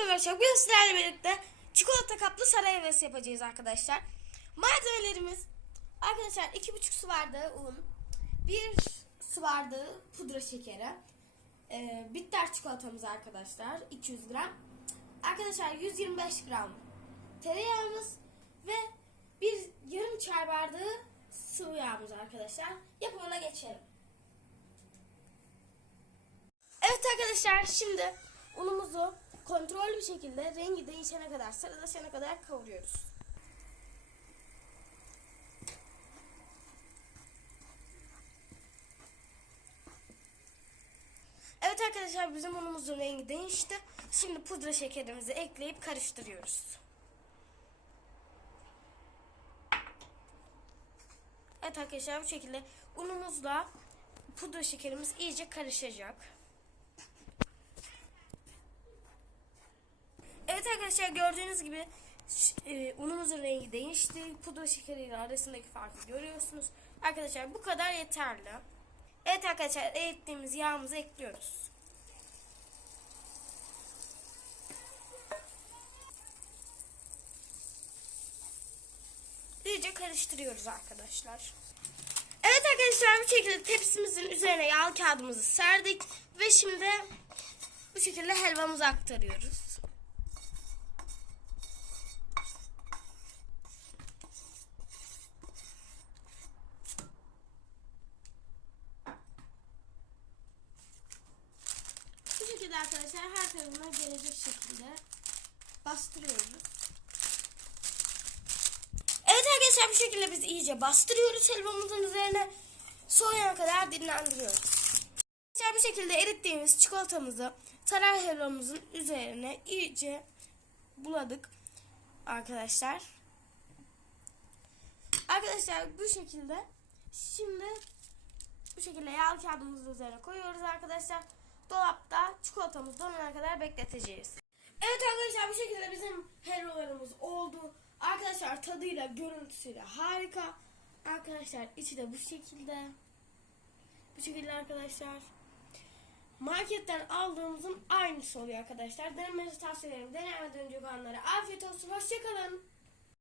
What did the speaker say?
arkadaşlar bugün sizlerle birlikte çikolata kaplı saray helvası yapacağız arkadaşlar. Malzemelerimiz arkadaşlar iki buçuk su bardağı un, bir su bardağı pudra şekeri, e, bitter çikolatamız arkadaşlar 200 gram, arkadaşlar 125 gram tereyağımız ve bir yarım çay bardağı sıvı yağımız arkadaşlar. Yapımına geçelim. Evet arkadaşlar şimdi kontrollü bir şekilde rengi değişene kadar sarılaşana kadar kavuruyoruz. Evet arkadaşlar bizim unumuzun rengi değişti. Şimdi pudra şekerimizi ekleyip karıştırıyoruz. Evet arkadaşlar bu şekilde unumuzla pudra şekerimiz iyice karışacak. Evet arkadaşlar gördüğünüz gibi e, unumuzun rengi değişti. Pudra şekeriyle arasındaki farkı görüyorsunuz. Arkadaşlar bu kadar yeterli. Evet arkadaşlar erittiğimiz yağımızı ekliyoruz. İyice karıştırıyoruz arkadaşlar. Evet arkadaşlar bu şekilde tepsimizin üzerine yağ kağıdımızı serdik ve şimdi bu şekilde helvamızı aktarıyoruz. Bu şekilde arkadaşlar her tarafına gelecek şekilde bastırıyoruz. Evet arkadaşlar bu şekilde biz iyice bastırıyoruz helvamızın üzerine soğuyana kadar dinlendiriyoruz. Arkadaşlar bu şekilde erittiğimiz çikolatamızı saray helvamızın üzerine iyice buladık arkadaşlar. Arkadaşlar bu şekilde şimdi bu şekilde yağ kağıdımızı üzerine koyuyoruz arkadaşlar. Dolapta çikolatamız donana kadar bekleteceğiz. Evet arkadaşlar bu şekilde bizim helvalarımız oldu. Arkadaşlar tadıyla görüntüsüyle harika. Arkadaşlar içi de bu şekilde. Bu şekilde arkadaşlar. Marketten aldığımızın aynısı oluyor arkadaşlar. Denemenizi tavsiye ederim. Denemeden önce olanlara afiyet olsun. Hoşçakalın.